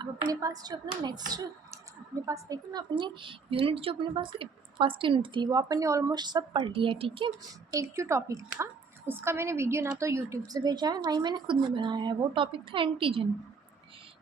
अब अपने पास जो अपना नेक्स्ट अपने पास देखो ना, अपनी यूनिट जो अपने पास फर्स्ट यूनिट थी वो अपन ने ऑलमोस्ट सब पढ़ लिया है, ठीक है। एक जो टॉपिक था उसका मैंने वीडियो ना तो यूट्यूब से भेजा है, ना ही मैंने खुद ने बनाया है। वो टॉपिक था एंटीजन,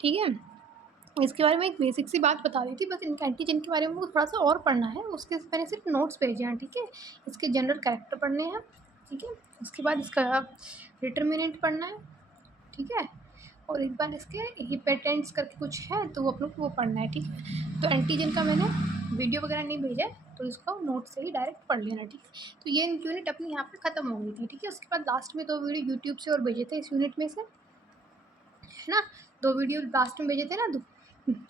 ठीक है। इसके बारे में एक बेसिक सी बात बता दी थी, बस इनके एंटीजन के बारे में मुझे थोड़ा सा और पढ़ना है। उसके मैंने सिर्फ नोट्स भेजे हैं, ठीक है। इसके जनरल कैरेक्टर पढ़ने हैं, ठीक है। उसके बाद इसका डिटर्मिनेंट पढ़ना है, ठीक है। और एक बार इसके हिपेटेंट्स करके कुछ है तो वो अपने को वो पढ़ना है, ठीक है। तो एंटीजन का मैंने वीडियो वगैरह नहीं भेजा है, तो इसको नोट से ही डायरेक्ट पढ़ लेना, ठीक है। तो ये यूनिट अपनी यहाँ पे ख़त्म हो गई थी, ठीक है। उसके बाद लास्ट में 2 वीडियो यूट्यूब से और भेजे थे इस यूनिट में से, है ना। 2 वीडियो लास्ट में भेजे थे ना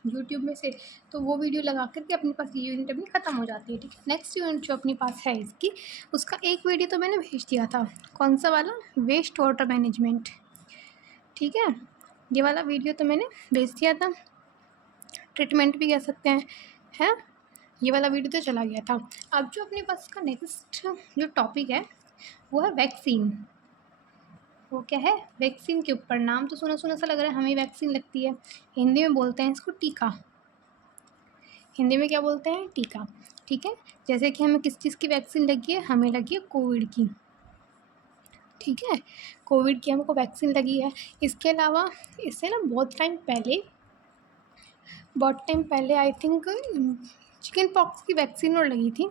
यूट्यूब में से, तो वो वीडियो लगा करके अपने पास ये यूनिट अपनी ख़त्म हो जाती है, ठीक है। नेक्स्ट यूनिट जो अपने पास है इसकी, उसका एक वीडियो तो मैंने भेज दिया था। कौन सा वाला? वेस्ट वाटर मैनेजमेंट, ठीक है। ये वाला वीडियो तो मैंने भेज दिया था, ट्रीटमेंट भी कह सकते हैं। ये वाला वीडियो तो चला गया था। अब जो अपने पास का नेक्स्ट जो टॉपिक है वो है वैक्सीन। वो क्या है? वैक्सीन के ऊपर। नाम तो सुना सुना सा लग रहा है, हमें वैक्सीन लगती है। हिंदी में बोलते हैं इसको टीका। हिंदी में क्या बोलते हैं? टीका, ठीक है। जैसे कि हमें किस चीज़ की वैक्सीन लगी है? हमें लगी है कोविड की, ठीक है। कोविड की हमको वैक्सीन लगी है। इसके अलावा इससे ना बहुत टाइम पहले आई थिंक चिकन पॉक्स की वैक्सीन और लगी थी,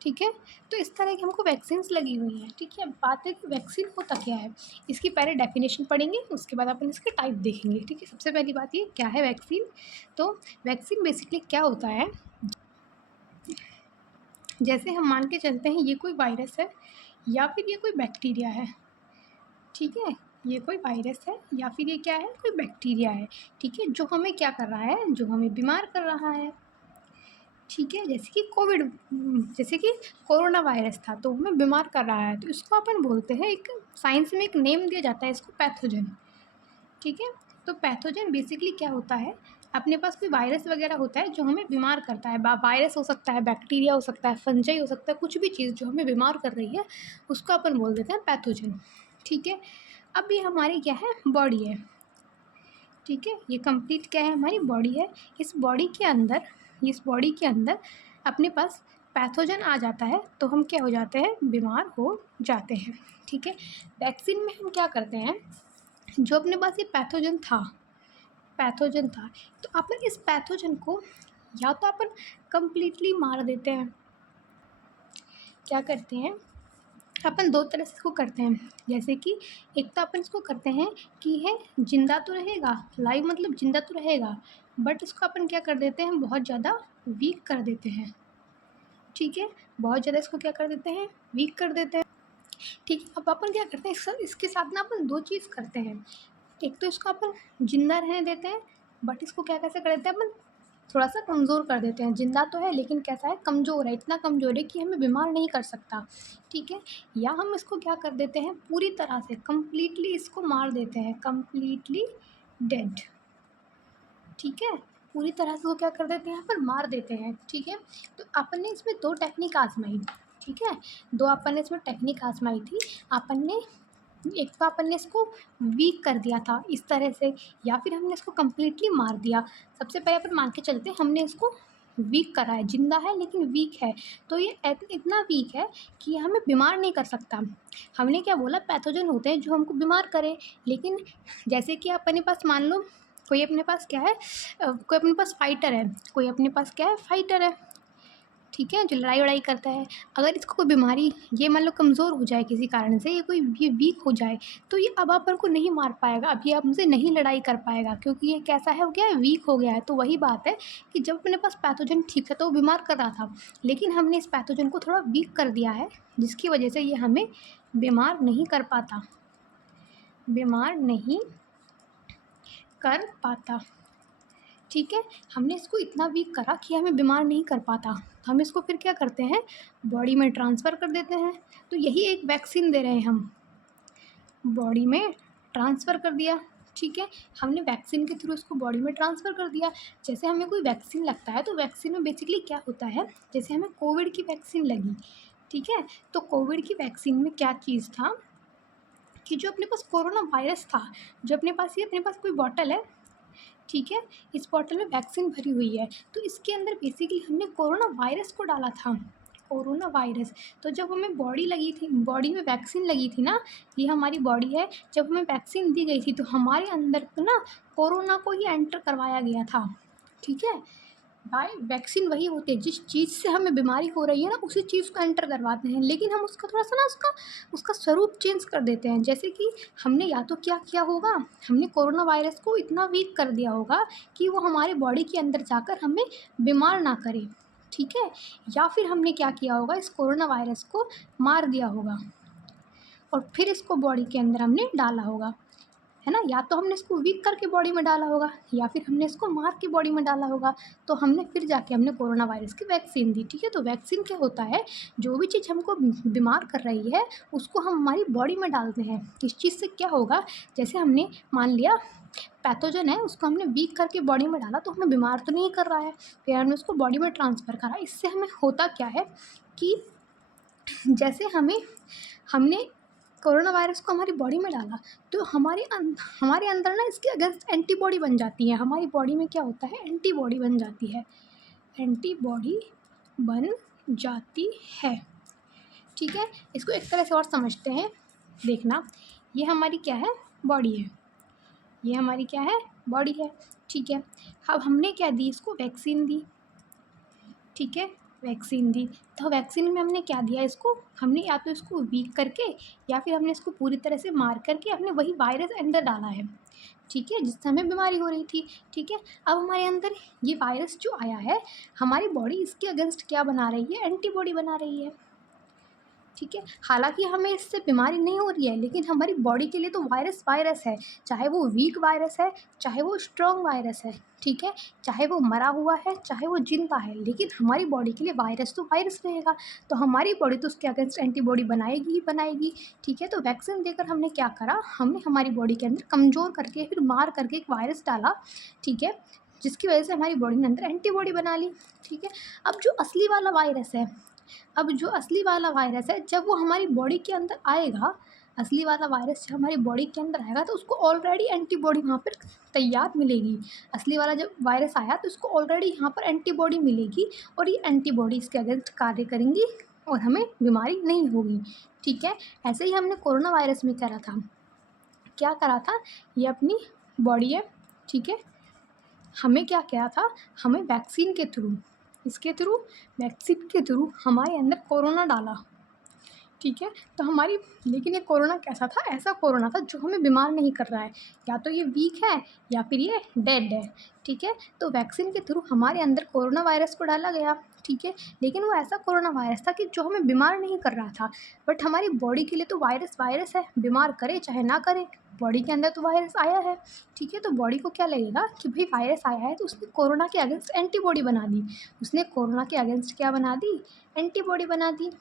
ठीक है। तो इस तरह की हमको वैक्सीन्स लगी हुई हैं, ठीक है। बात है कि वैक्सीन होता क्या है, इसकी पहले डेफिनेशन पढ़ेंगे, उसके बाद अपन इसके टाइप देखेंगे, ठीक है। सबसे पहली बात ये क्या है वैक्सीन। तो वैक्सीन बेसिकली क्या होता है, जैसे हम मान के चलते हैं ये कोई वायरस है या फिर ये कोई बैक्टीरिया है, ठीक है। ये कोई वायरस है या फिर ये क्या है? कोई बैक्टीरिया है, ठीक है। जो हमें क्या कर रहा है? जो हमें बीमार कर रहा है, ठीक है। जैसे कि कोरोना वायरस था तो हमें बीमार कर रहा है, तो इसको अपन बोलते हैं, एक साइंस में एक नेम दिया जाता है इसको, पैथोजन, ठीक है। तो पैथोजन बेसिकली क्या होता है, अपने पास कोई वायरस वगैरह होता है जो हमें बीमार करता है। वायरस हो सकता है, बैक्टीरिया हो सकता है, फंजाई हो सकता है, कुछ भी चीज़ जो हमें बीमार कर रही है उसको अपन बोल देते हैं पैथोजन, ठीक है। अब ये हमारी क्या है? बॉडी है, ठीक है। ये कंप्लीट क्या है? हमारी बॉडी है। इस बॉडी के अंदर अपने पास पैथोजन आ जाता है तो हम क्या हो जाते हैं? बीमार हो जाते हैं, ठीक है। वैक्सीन में हम क्या करते हैं, जो अपने पास ये पैथोजन था तो अपन इस पैथोजन को या तो अपन कंप्लीटली मार देते हैं, क्या करते हैं अपन 2 तरह से इसको करते हैं। जैसे कि एक तो अपन इसको करते हैं कि है जिंदा तो रहेगा, लाइव मतलब जिंदा तो रहेगा, बट इसको अपन क्या कर देते हैं? बहुत ज़्यादा वीक कर देते हैं, ठीक है। बहुत ज़्यादा इसको क्या कर देते हैं? वीक कर देते हैं, ठीक है। अब अपन क्या करते हैं, इसके साथ ना अपन 2 चीज़ करते हैं। एक तो इसको अपन जिंदा रहने देते हैं, बट इसको क्या कैसे कर देते हैं अपन? थोड़ा सा कमज़ोर कर देते हैं। जिंदा तो है लेकिन कैसा है? कमज़ोर है, इतना कमज़ोर है कि हमें बीमार नहीं कर सकता, ठीक है। या हम इसको क्या कर देते हैं? पूरी तरह से कंप्लीटली इसको मार देते हैं, कंप्लीटली डेड, ठीक है। पूरी तरह से वो क्या कर देते हैं? यहाँ पर मार देते हैं, ठीक है। तो अपन ने इसमें 2 टेक्निक आजमाई, ठीक है। 2 अपन ने इसमें टेक्निक आजमाई थी। अपन ने एक तो अपन ने इसको वीक कर दिया था इस तरह से, या फिर हमने इसको कंप्लीटली मार दिया। सबसे पहले अपन मान के चलते हैं हमने इसको वीक करा है, जिंदा है लेकिन वीक है। तो ये इतना वीक है कि हमें बीमार नहीं कर सकता। हमने क्या बोला? पैथोजन होते हैं जो हमको बीमार करें। लेकिन जैसे कि अपने पास मान लो कोई अपने पास क्या है, कोई अपने पास फाइटर है, कोई अपने पास क्या है? फाइटर है, ठीक है, जो लड़ाई वड़ाई करता है। अगर इसको कोई बीमारी, ये मान लो कमज़ोर हो जाए किसी कारण से, ये वीक हो जाए, तो ये अब अपन को नहीं मार पाएगा, अब ये हमसे नहीं लड़ाई कर पाएगा, क्योंकि ये कैसा है? हो गया है, वीक हो गया है। तो वही बात है कि जब अपने पास पैथोजन ठीक है तो वो बीमार कर रहा था, लेकिन हमने इस पैथोजन को थोड़ा वीक कर दिया है, जिसकी वजह से ये हमें बीमार नहीं कर पाता, बीमार नहीं कर पाता, ठीक है। हमने इसको इतना वीक करा कि हमें बीमार नहीं कर पाता। हम इसको फिर क्या करते हैं? बॉडी में ट्रांसफ़र कर देते हैं। तो यही एक वैक्सीन दे रहे हैं हम, बॉडी में ट्रांसफ़र कर दिया, ठीक है। हमने वैक्सीन के थ्रू इसको बॉडी में ट्रांसफ़र कर दिया। जैसे हमें कोई वैक्सीन लगता है तो वैक्सीन में बेसिकली क्या होता है, जैसे हमें कोविड की वैक्सीन लगी, ठीक है। तो कोविड की वैक्सीन में क्या चीज़ था कि जो अपने पास कोरोना वायरस था, जो अपने पास कोई बॉटल है, ठीक है। इस बॉटल में वैक्सीन भरी हुई है। तो इसके अंदर बेसिकली हमने कोरोना वायरस को डाला था, कोरोना वायरस। तो जब हमें बॉडी में वैक्सीन लगी थी ना, ये हमारी बॉडी है, जब हमें वैक्सीन दी गई थी तो हमारे अंदर ना कोरोना को ही एंटर करवाया गया था। ठीक है। भाई वैक्सीन वही होती है, जिस चीज़ से हमें बीमारी हो रही है ना उसी चीज़ को एंटर करवाते हैं, लेकिन हम उसका थोड़ा सा ना उसका स्वरूप चेंज कर देते हैं। जैसे कि हमने या तो क्या किया होगा, हमने कोरोना वायरस को इतना वीक कर दिया होगा कि वो हमारे बॉडी के अंदर जाकर हमें बीमार ना करे। ठीक है। या फिर हमने क्या किया होगा, इस कोरोना वायरस को मार दिया होगा और फिर इसको बॉडी के अंदर हमने डाला होगा, है ना। या तो हमने इसको वीक करके बॉडी में डाला होगा या फिर हमने इसको मार के बॉडी में डाला होगा। तो हमने फिर जाके हमने कोरोना वायरस की वैक्सीन दी। ठीक है। तो वैक्सीन क्या होता है, जो भी चीज़ हमको बीमार कर रही है उसको हम हमारी बॉडी में डालते हैं। इस चीज़ से क्या होगा, जैसे हमने मान लिया पैथोजन है, उसको हमने वीक करके बॉडी में डाला तो हमें बीमार तो नहीं कर रहा है, फिर हमने उसको बॉडी में ट्रांसफ़र करा। इससे हमें होता क्या है कि जैसे हमने कोरोना वायरस को हमारी बॉडी में डाला तो हमारे अंदर ना इसके अगेंस्ट एंटीबॉडी बन जाती है। हमारी बॉडी में क्या होता है, एंटीबॉडी बन जाती है, एंटीबॉडी बन जाती है। ठीक है। इसको एक तरह से और समझते हैं, देखना, ये हमारी क्या है, बॉडी है, ये हमारी क्या है, बॉडी है। ठीक है। अब हमने क्या दी, इसको वैक्सीन दी। ठीक है। वैक्सीन दी, तो वैक्सीन में हमने क्या दिया, इसको हमने या तो इसको वीक करके या फिर हमने इसको पूरी तरह से मार करके हमने वही वायरस अंदर डाला है। ठीक है। जिससे हमें बीमारी हो रही थी। ठीक है। अब हमारे अंदर ये वायरस जो आया है, हमारी बॉडी इसके अगेंस्ट क्या बना रही है, एंटीबॉडी बना रही है। ठीक है। हालांकि हमें इससे बीमारी नहीं हो रही है, लेकिन हमारी बॉडी के लिए तो वायरस वायरस है, चाहे वो वीक वायरस है चाहे वो स्ट्रॉन्ग वायरस है। ठीक है। चाहे वो मरा हुआ है चाहे वो जिंदा है, लेकिन हमारी बॉडी के लिए वायरस तो वायरस रहेगा। तो हमारी बॉडी तो उसके अगेंस्ट एंटीबॉडी बनाएगी ही बनाएगी। ठीक है। तो वैक्सीन देकर हमने क्या करा, हमने हमारी बॉडी के अंदर कमज़ोर करके फिर मार करके एक वायरस डाला। ठीक है। जिसकी वजह से हमारी बॉडी ने अंदर एंटीबॉडी बना ली। ठीक है। अब जो असली वाला वायरस है, जब वो हमारी बॉडी के अंदर आएगा, असली वाला वायरस जब हमारी बॉडी के अंदर आएगा तो उसको ऑलरेडी एंटीबॉडी वहाँ पर तैयार मिलेगी। असली वाला जब वायरस आया तो उसको ऑलरेडी यहाँ पर एंटीबॉडी मिलेगी और ये एंटीबॉडी इसके अगेंस्ट कार्य करेंगी और हमें बीमारी नहीं होगी। ठीक है। ऐसे ही हमने कोरोना वायरस में करा था, क्या करा था, ये अपनी बॉडी है। ठीक है। हमें क्या किया था, हमें वैक्सीन के थ्रू वैक्सीन के थ्रू हमारे अंदर कोरोना डाला। ठीक है। तो हमारी, लेकिन ये कोरोना कैसा था, ऐसा कोरोना था जो हमें बीमार नहीं कर रहा है, या तो ये वीक है या फिर ये डेड है। ठीक है। तो वैक्सीन के थ्रू हमारे अंदर कोरोना वायरस को डाला गया। ठीक है। लेकिन वो ऐसा कोरोना वायरस था कि जो हमें बीमार नहीं कर रहा था, बट हमारी बॉडी के लिए तो वायरस वायरस है, बीमार करे चाहे ना करे, बॉडी के अंदर तो वायरस आया है। ठीक है। तो बॉडी को क्या लगेगा कि भाई वायरस आया है, तो उसने कोरोना के अगेंस्ट एंटीबॉडी बना दी, उसने कोरोना के अगेंस्ट क्या बना दी, एंटीबॉडी बना दी।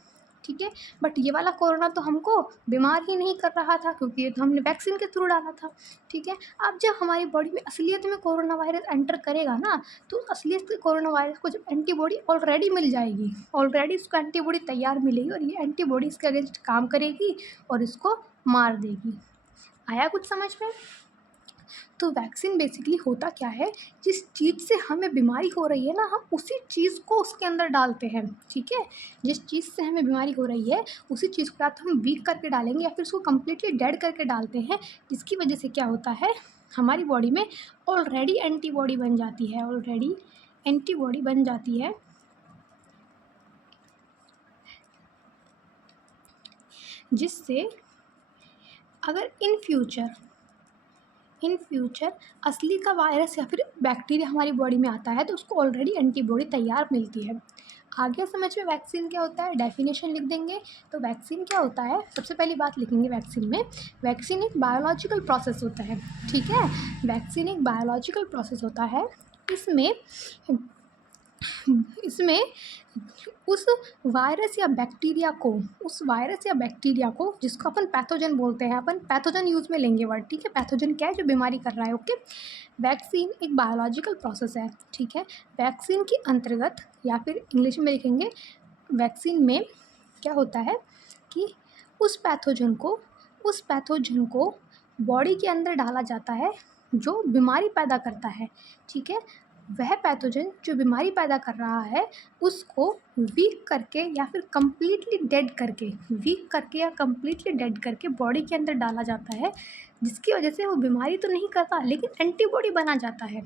ठीक है। बट ये वाला कोरोना तो हमको बीमार ही नहीं कर रहा था, क्योंकि ये तो हमने वैक्सीन के थ्रू डाला था। ठीक है। अब जब हमारी बॉडी में असलियत में कोरोना वायरस एंटर करेगा ना, तो असलियत के कोरोना वायरस को जब एंटीबॉडी ऑलरेडी मिल जाएगी, ऑलरेडी उसको एंटीबॉडी तैयार मिलेगी और ये एंटीबॉडी इसके अगेंस्ट काम करेगी और इसको मार देगी। आया कुछ समझ में। तो वैक्सीन बेसिकली होता क्या है, जिस चीज़ से हमें बीमारी हो रही है ना, हम उसी चीज़ को उसके अंदर डालते हैं। ठीक है। जिस चीज़ से हमें बीमारी हो रही है उसी चीज़ को या तो हम वीक करके डालेंगे या फिर उसको कम्प्लीटली डेड करके डालते हैं, जिसकी वजह से क्या होता है, हमारी बॉडी में ऑलरेडी एंटीबॉडी बन जाती है, ऑलरेडी एंटीबॉडी बन जाती है, जिससे अगर इन फ्यूचर असली का वायरस या फिर बैक्टीरिया हमारी बॉडी में आता है तो उसको ऑलरेडी एंटीबॉडी तैयार मिलती है। आगे समझ में वैक्सीन क्या होता है, डेफिनेशन लिख देंगे। तो वैक्सीन क्या होता है, सबसे पहली बात लिखेंगे वैक्सीन में, वैक्सीन एक बायोलॉजिकल प्रोसेस होता है। ठीक है। वैक्सीन एक बायोलॉजिकल प्रोसेस होता है। इसमें उस वायरस या बैक्टीरिया को जिसको अपन पैथोजन बोलते हैं, अपन पैथोजन यूज़ में लेंगे वर्ड। ठीक है। पैथोजन क्या है, जो बीमारी कर रहा है। ओके। वैक्सीन एक बायोलॉजिकल प्रोसेस है। ठीक है। वैक्सीन के अंतर्गत, या फिर इंग्लिश में लिखेंगे, वैक्सीन में क्या होता है कि उस पैथोजन को बॉडी के अंदर डाला जाता है, जो बीमारी पैदा करता है, ठीक है, वह पैथोजन जो बीमारी पैदा कर रहा है उसको वीक करके या फिर कम्प्लीटली डेड करके, वीक करके या कम्प्लीटली डेड करके बॉडी के अंदर डाला जाता है, जिसकी वजह से वो बीमारी तो नहीं करता लेकिन एंटीबॉडी बना जाता है,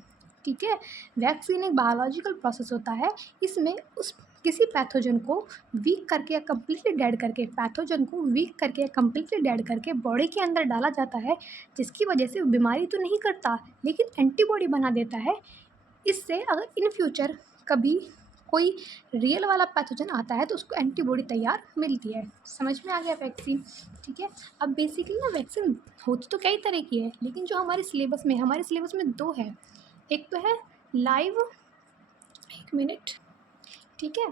ठीक है। वैक्सीन एक बायोलॉजिकल प्रोसेस होता है, इसमें उस किसी पैथोजन को वीक करके या कम्प्लीटली डेड करके, पैथोजन को वीक करके या कम्प्लीटली डेड करके बॉडी के अंदर डाला जाता है, जिसकी वजह से वो बीमारी तो नहीं करता लेकिन एंटीबॉडी बना देता है। इससे अगर इन फ्यूचर कभी कोई रियल वाला पैथोजन आता है तो उसको एंटीबॉडी तैयार मिलती है। समझ में आ गया वैक्सीन, ठीक है। अब बेसिकली ना वैक्सीन होती तो कई तरह की है, लेकिन जो हमारे सिलेबस में दो है। एक तो है लाइव, एक मिनट, ठीक है,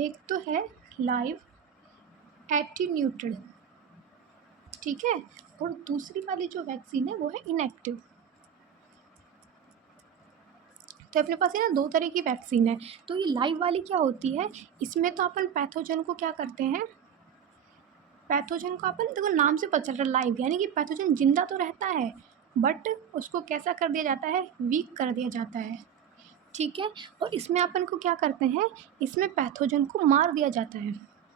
एक तो है लाइव एटीन्यूटेड, ठीक है, और दूसरी वाली जो वैक्सीन है वो है इनएक्टिव। तो अपने पास है ना दो तरह की वैक्सीन है। तो ये लाइव वाली क्या होती है, इसमें तो अपन पैथोजन को क्या करते हैं, पैथोजन को अपन देखो नाम से पता चल रहा है लाइव, यानी कि पैथोजन जिंदा तो रहता है बट उसको कैसा कर दिया जाता है, वीक कर दिया जाता है, ठीक है। और इसमें अपन को क्या करते हैं, इसमें पैथोजन को मार दिया जाता है,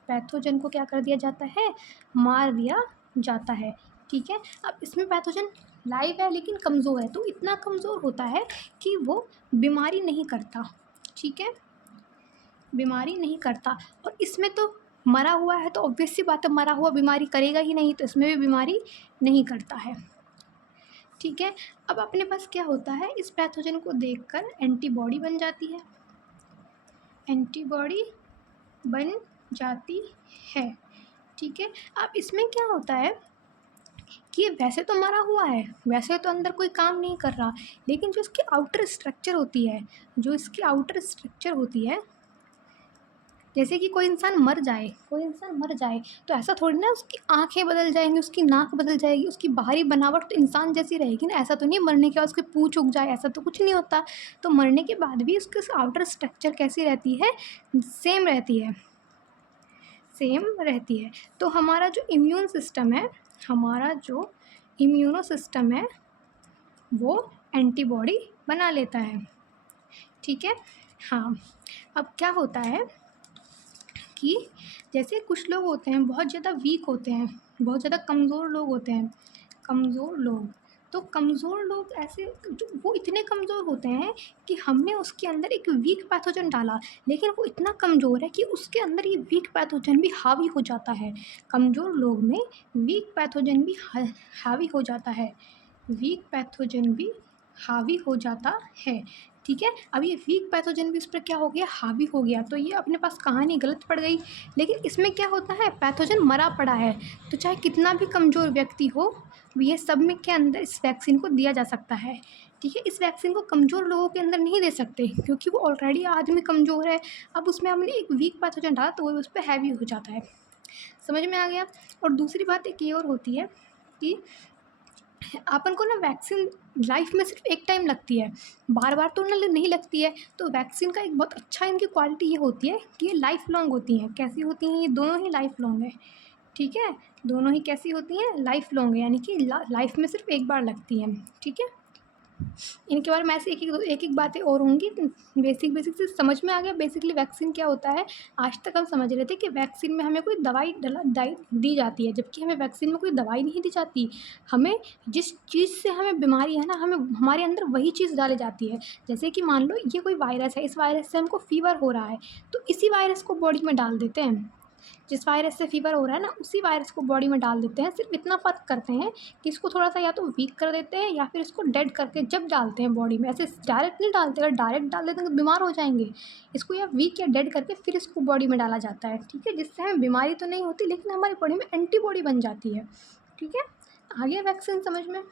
पैथोजन को क्या कर दिया जाता है, मार दिया जाता है, ठीक है। अब इसमें पैथोजन लाइव है लेकिन कमज़ोर है, तो इतना कमज़ोर होता है कि वो बीमारी नहीं करता, ठीक है, बीमारी नहीं करता। और इसमें तो मरा हुआ है तो ऑब्वियस सी बात है मरा हुआ बीमारी करेगा ही नहीं, तो इसमें भी बीमारी नहीं करता है, ठीक है। अब अपने पास क्या होता है, इस पैथोजन को देखकर एंटीबॉडी बन जाती है, एंटीबॉडी बन जाती है, ठीक है। अब इसमें क्या होता है कि वैसे तो मरा हुआ है, वैसे तो अंदर कोई काम नहीं कर रहा, लेकिन जो इसकी आउटर स्ट्रक्चर होती है, जो इसकी आउटर स्ट्रक्चर होती है, जैसे कि कोई इंसान मर जाए, कोई इंसान मर जाए तो ऐसा थोड़ी ना उसकी आंखें बदल जाएंगी, उसकी नाक बदल जाएगी, उसकी बाहरी बनावट तो इंसान जैसी रहेगी ना, ऐसा तो नहीं मरने के बाद उसकी पूँछ उग जाए, ऐसा तो कुछ नहीं होता। तो मरने के बाद भी उसकी आउटर स्ट्रक्चर कैसी रहती है, सेम रहती है, सेम रहती है। तो हमारा जो इम्यून सिस्टम है, हमारा जो इम्यूनो सिस्टम है वो एंटीबॉडी बना लेता है, ठीक है। हाँ, अब क्या होता है कि जैसे कुछ लोग होते हैं बहुत ज़्यादा वीक होते हैं, बहुत ज़्यादा कमज़ोर लोग होते हैं, कमज़ोर लोग, तो कमज़ोर लोग ऐसे जो वो इतने कमज़ोर होते हैं कि हमने उसके अंदर एक वीक पैथोजन डाला, लेकिन वो इतना कमज़ोर है कि उसके अंदर ये वीक पैथोजन भी हावी हो जाता है, कमज़ोर लोग में वीक पैथोजन भी हावी हो जाता है, वीक पैथोजन भी हावी हो जाता है, ठीक है। अब ये वीक पैथोजन भी इस पर क्या हो गया, हावी हो गया, तो ये अपने पास कहानी गलत पड़ गई। लेकिन इसमें क्या होता है, पैथोजन मरा पड़ा है, तो चाहे कितना भी कमज़ोर व्यक्ति हो ये सब में के अंदर इस वैक्सीन को दिया जा सकता है, ठीक है। इस वैक्सीन को कमज़ोर लोगों के अंदर नहीं दे सकते क्योंकि वो ऑलरेडी आदमी कमज़ोर है, अब उसमें हमने एक वीक पैथोजन डाला तो वो उस पर हैवी हो जाता है। समझ में आ गया। और दूसरी बात एक ये और होती है कि अपन को ना वैक्सीन लाइफ में सिर्फ एक टाइम लगती है, बार बार तो ना नहीं लगती है। तो वैक्सीन का एक बहुत अच्छा इनकी क्वालिटी ये होती है कि ये लाइफ लॉन्ग होती हैं। कैसी होती हैं, ये दोनों ही लाइफ लॉन्ग है, ठीक है, दोनों ही कैसी होती हैं, लाइफ लॉन्ग है, यानी कि लाइफ में सिर्फ एक बार लगती हैं, ठीक है। इनके बारे में ऐसे एक एक बातें और होंगी, बेसिक से समझ में आ गया बेसिकली वैक्सीन क्या होता है। आज तक हम समझ रहे थे कि वैक्सीन में हमें कोई दवाई दी जाती है, जबकि हमें वैक्सीन में कोई दवाई नहीं दी जाती, हमें जिस चीज़ से हमें बीमारी है ना, हमें हमारे अंदर वही चीज़ डाली जाती है। जैसे कि मान लो ये कोई वायरस है, इस वायरस से हमको फ़ीवर हो रहा है, तो इसी वायरस को बॉडी में डाल देते हैं, जिस वायरस से फ़ीवर हो रहा है ना उसी वायरस को बॉडी में डाल देते हैं। सिर्फ इतना फ़र्क करते हैं कि इसको थोड़ा सा या तो वीक कर देते हैं या फिर इसको डेड करके जब डालते हैं बॉडी में, ऐसे डायरेक्ट नहीं डालते, अगर डायरेक्ट डाल देते हैं तो बीमार हो जाएंगे। इसको या वीक या डेड करके फिर इसको बॉडी में डाला जाता है, ठीक है, जिससे हमें बीमारी तो नहीं होती लेकिन हमारी बॉडी में एंटीबॉडी बन जाती है, ठीक है। आ गया वैक्सीन समझ में।